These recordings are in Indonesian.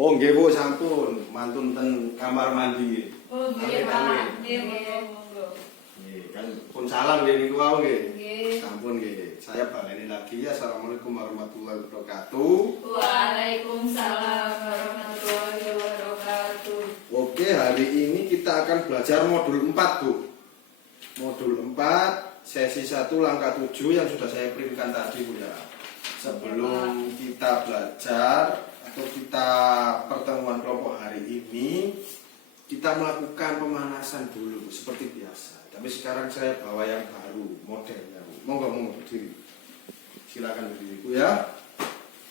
Oh nggih Bu, sampun mantun ten kamar mandi. Oh nggih Pak. Nggih monggo. Nggih, kan pun salam nggih niku wau nggih. Nggih. Sampun nggih. Saya baleni lagi ya. Assalamualaikum warahmatullahi wabarakatuh. Waalaikumsalam warahmatullahi wabarakatuh. Oke, hari ini kita akan belajar modul 4 Bu. Modul 4 sesi 1 langkah 7 yang sudah saya printkan tadi Bu ya. Sebelum kita belajar atau kita pertemuan kelompok hari ini, kita melakukan pemanasan dulu seperti biasa. Tapi sekarang saya bawa yang baru, modelnya. Monggo berdiri. Silakan berdiri Bu ya.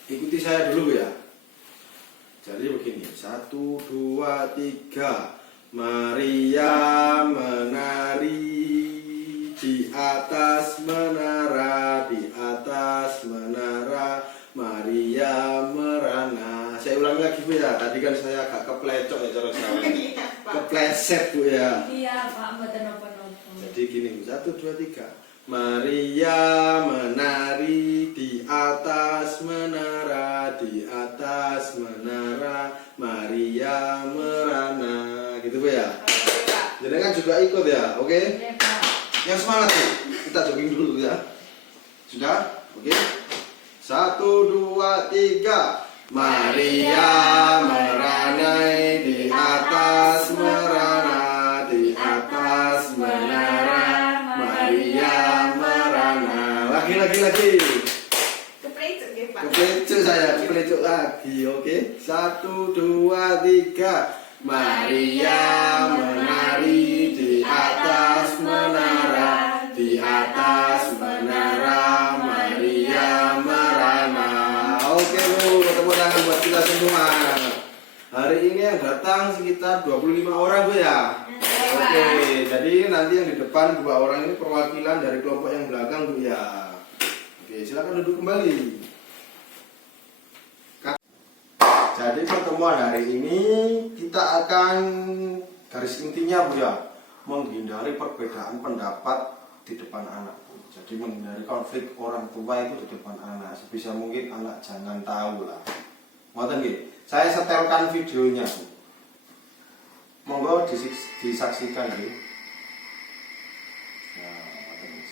Ikuti saya dulu Bu ya. Jadi begini, 1, 2, 3. Maria menari di atas menara, di atas menara. Maria merana. Saya ulangi lagi Bu ya. Tadi kan saya agak keplecok ya cara saya. Kepleset Bu ya. Iya Pak, mboten napa-napa. Jadi gini Bu, 1, 2, 3. Maria menari di atas menara, di atas menara. Maria merana. Gitu Bu ya. Oke Pak. Jadi kan juga ikut ya, oke? Oke Pak. Yang semangat Bu. Kita jogging dulu ya. Sudah? Oke. 1, 2, 3. Maria meranai di atas menara, di atas menara. Maria merana. Lagi. Keplecok nggih Pak. Keplecok saya, keplecok lagi, oke? 1, 2, 3. Maria menari di atas menara, di atas menara. Maria merana. Oke Bu, tepuk tangan buat kita semua. Hari ini yang datang sekitar 25 orang Bu ya. Oke, jadi nanti yang di depan 2 orang ini perwakilan dari kelompok yang belakang Bu ya. Oke, silakan duduk kembali. Jadi pertemuan hari ini kita akan garis intinya Bu ya, menghindari perbedaan pendapat di depan anak Bu. Jadi menghindari konflik orang tua itu di depan anak. Sebisa mungkin anak jangan tahu lah. Ngoten nggih. Saya setelkan videonya Bu. Monggo disaksikan nggih.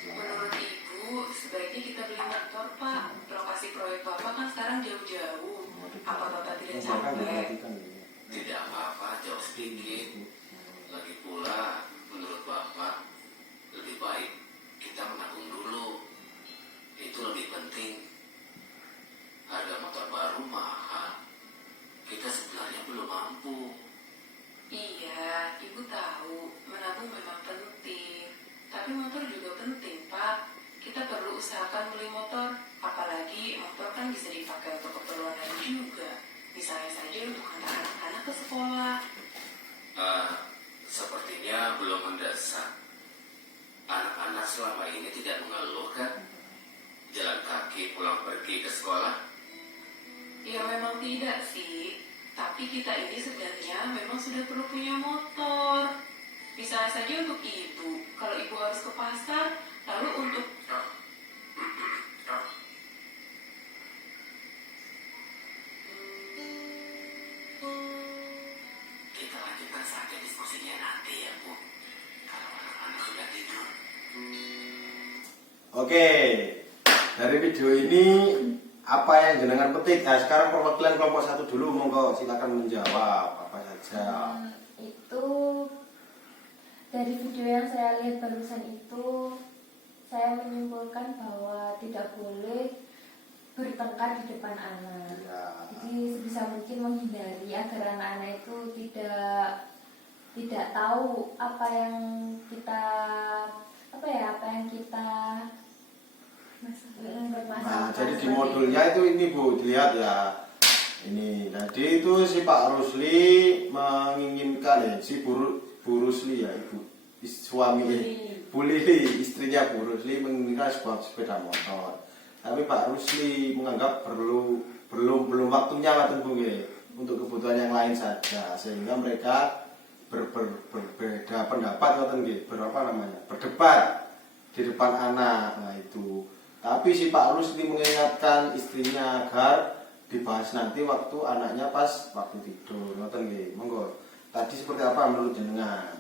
Menurut Ibu, sebaiknya kita beli motor, Pak. Lokasi proyek Bapak kan sekarang jauh-jauh. Apa Bapak tidak capek? Tidak apa-apa, jauh sedikit. Lagi pula, menurut Bapak, lebih baik kita menabung dulu. Itu lebih penting. Harga motor baru mahal. Kita sebenarnya belum mampu. Iya, Ibu tahu, menabung memang penting. Tapi motor juga penting, Pak. Kita perlu usahakan beli motor. Apalagi motor kan bisa dipakai untuk keperluan lain juga. Misalnya saja untuk antar anak-anak ke sekolah. Sepertinya belum mendesak. Anak-anak selama ini tidak mengeluh kan? Jalan kaki pulang pergi ke sekolah. Ya memang tidak sih. Tapi kita ini sebenarnya memang sudah perlu punya motor. Misalnya saja untuk Ibu. Kalau Ibu harus ke pasar, lalu untuk... Kita lanjutkan saja diskusinya nanti ya Bu. Kalau anak-anak sudah tidur. Oke. Dari video ini apa yang jenengan petik? Nah, sekarang perwakilan kelompok 1 dulu, monggo silakan menjawab apa saja. Itu dari video yang saya lihat barusan itu, saya menyimpulkan bahwa tidak boleh bertengkar di depan anak. Ya. Jadi sebisa mungkin menghindari agar anak-anak itu tidak tahu apa yang kita Nah, jadi di modulnya itu ini Bu, dilihat ya. Ini, jadi itu si Pak Rusli menginginkan ya, si Bu Rusli ya, ibu suami Bu Lili, istrinya Bu Rusli menginginkan sebuah sepeda motor. Tapi Pak Rusli menganggap belum waktunya Bu ya, untuk kebutuhan yang lain saja, sehingga mereka berbeda pendapat berdebat di depan anak. Nah itu. Tapi si Pak Rusli mengingatkan istrinya agar dibahas nanti waktu anaknya pas waktu tidur. Ngoten nggih. Monggo. Tadi seperti apa menurut jenengan?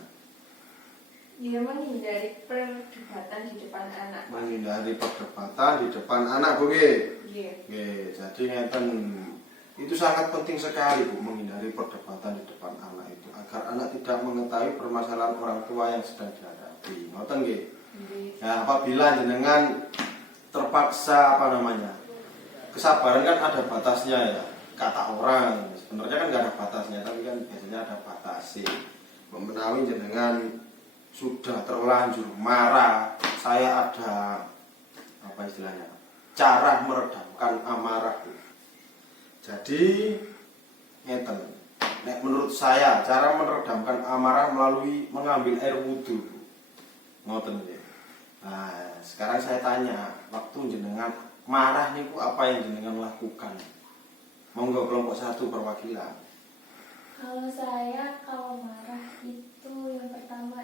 Ya menghindari perdebatan di depan anak. Menghindari perdebatan di depan anak, Bu nggih. Iya. Nggih, jadi ngeten itu sangat penting sekali Bu, menghindari perdebatan di depan anak itu agar anak tidak mengetahui permasalahan orang tua yang sedang dihadapi. Ngoten nggih. Nah, apabila jenengan terpaksa kesabaran kan ada batasnya ya. Kata orang sebenarnya kan nggak ada batasnya, tapi kan biasanya ada batasi. Menawi jenengan sudah terlanjur marah, saya ada apa istilahnya? Cara meredamkan amarah. Jadi ngeten. Nek menurut saya cara meredamkan amarah melalui mengambil air wudhu. Ngoten nggih. Nah, sekarang saya tanya, waktu jenengan marah niku apa yang jenengan lakukan? Monggo kelompok 1 perwakilan. Kalau marah itu yang pertama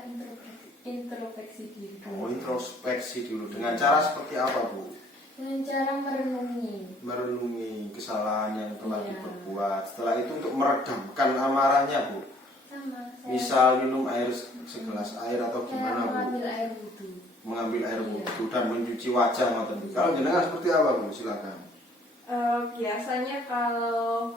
introspeksi diri dulu. Oh, introspeksi dulu. Dengan cara seperti apa, Bu? Dengan cara Merenungi kesalahan yang telah Iya. diperbuat. Setelah itu untuk meredamkan amarahnya, Bu. sama saya, Misal minum air segelas air atau saya gimana, Bu? mengambil air wudhu. Mengambil air Iya. wudhu dan mencuci wajah, ngoten. Kalau jenengan seperti apa, Bu? Silakan. Biasanya kalau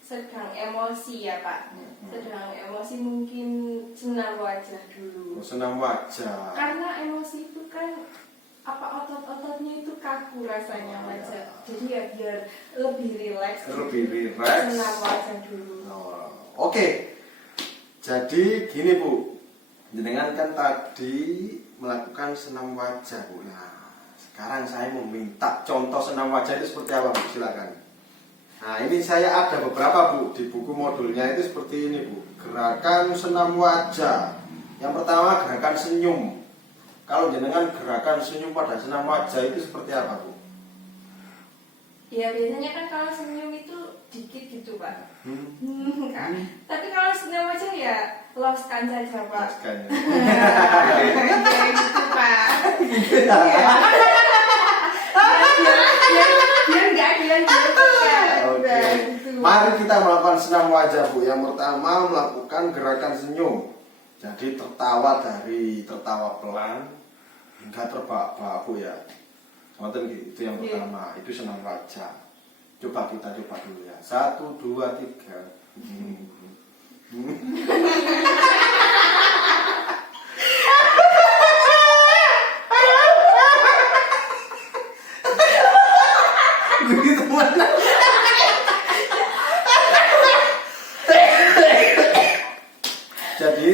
sedang emosi ya Pak, sedang emosi mungkin senam wajah dulu. Senam wajah. Karena emosi itu kan otot-ototnya itu kaku rasanya wajah. Jadi ya biar lebih rileks. Lebih rileks. Senam wajah dulu. Oh, oke. Jadi gini, Bu. Jenengan kan tadi melakukan senam wajah, Bu. Nah, sekarang saya mau minta contoh senam wajah itu seperti apa, Bu? Silakan. Nah, ini saya ada beberapa, Bu, di buku modulnya itu seperti ini, Bu. Gerakan senam wajah. Yang pertama gerakan senyum. Kalau jenengan gerakan senyum pada senam wajah itu seperti apa, Bu? Ya biasanya kan kalau senyum itu dikit gitu Pak. Kan. Tapi kalau senam wajah ya loskan saja Pak. Jelaskan ya. Ya gitu Pak. Iya. Biar nggak gitu Pak. Oke. Gitu. Mari kita melakukan senam wajah, Bu. Yang pertama melakukan gerakan senyum. Jadi tertawa pelan hingga terbahak-bahak, Bu ya. Ngoten gitu. Itu yang pertama. Itu senam wajah. Coba kita coba dulu ya. 1, 2, 3. Begitu mana? Jadi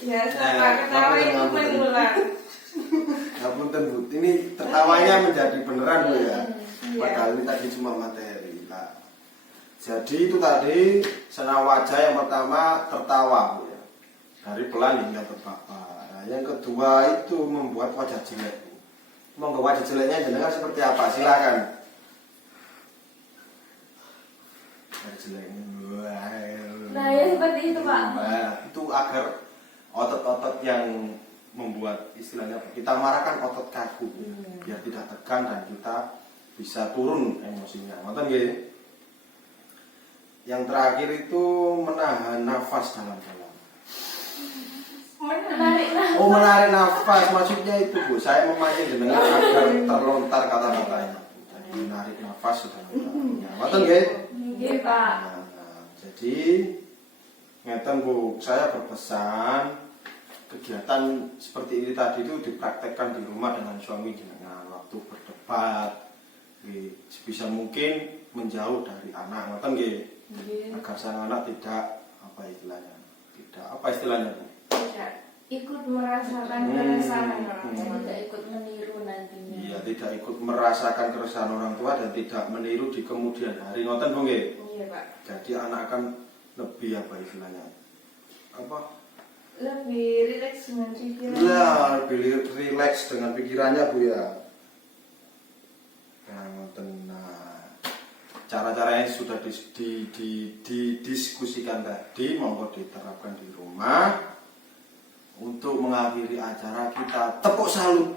Ya sama ketawa itu mengulang. ngapunten, Bu, ini tertawanya menjadi beneran, Bu ya. Iya. Padahal ini tadi cuma materi. Nah, jadi itu tadi senam wajah yang pertama tertawa, Bu ya. Dari pelan hingga terbahak. Nah, yang kedua itu membuat wajah jelek, Bu. Monggo wajah jeleknya jenengan seperti apa? Silakan. Wajah jeleknya. Nah, ya seperti itu, Pak. Nah, itu agar otot-otot yang membuat istilahnya apa? Kita marahkan otot kaku, Bu. Biar tidak tegang dan kita bisa turun emosinya. Ngoten nggih? Yang terakhir itu menahan nafas dalam-dalam. Oh, menarik nafas maksudnya itu, Bu. Saya memancing jenengan agar terlontar kata-katanya. Jadi menarik nafas dalam-dalamnya. Ngoten nggih? Nggih, Pak. Nah, jadi ngeten, Bu, saya berpesan kegiatan seperti ini tadi itu dipraktekkan di rumah dengan suami jenengan. Waktu berdebat, sebisa mungkin menjauh dari anak, ngoten nggih, agar sang anak tidak apa istilahnya, Bu? Tidak ikut merasakan keresahan orang tua. Tidak ikut meniru nantinya. Iya, tidak ikut merasakan keresahan orang tua dan tidak meniru di kemudian hari, ngoten, Bu nggih? Iya Pak. Jadi anak akan lebih apa istilahnya? Lebih rileks dengan pikiran. Lah, lebih rileks dengan pikirannya, Bu ya. Nah, cara-cara yang sudah didiskusikan tadi monggo diterapkan di rumah. Untuk mengakhiri acara kita tepuk salut.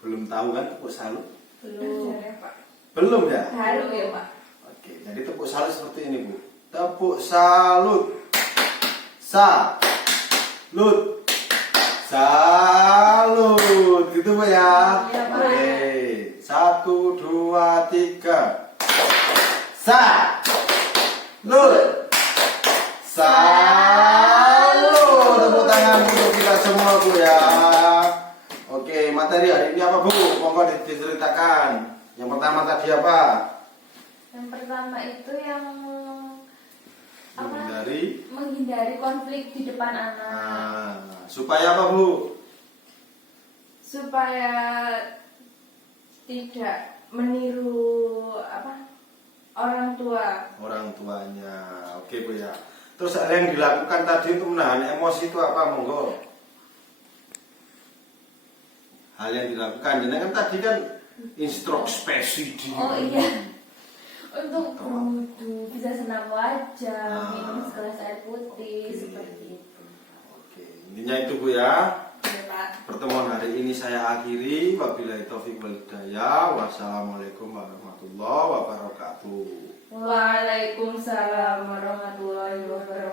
Belum tahu kan tepuk salut? Belum ya Pak. Belum ya? Baru ya Pak. Oke, jadi tepuk salut seperti ini Bu. Tepuk salut. Salut. Salut. Gitu Bu ya. Iya, Pak. Oke. 1, 2, 3. Salut. Salut. Tepuk tangan untuk kita semua Bu ya. Oke, materi hari ini apa Bu? Monggo diceritakan. Yang pertama tadi apa? Yang pertama itu yang Menghindari konflik di depan anak. Supaya apa Bu? Supaya tidak meniru orang tua. Orang tuanya. Oke Bu ya. Terus hal yang dilakukan tadi untuk menahan emosi itu apa monggo? Hal yang dilakukan, jadi kan tadi kan introspeksi diri. Oh iya. Untuk berwudu, bisa senam wajah, minum segelas air putih, seperti itu. Oke, intinya itu Bu ya. Ya, Pak. Pertemuan hari ini saya akhiri. Wabillahi taufiq wal hidayah. Wassalamualaikum warahmatullahi wabarakatuh. Waalaikumsalam warahmatullahi wabarakatuh.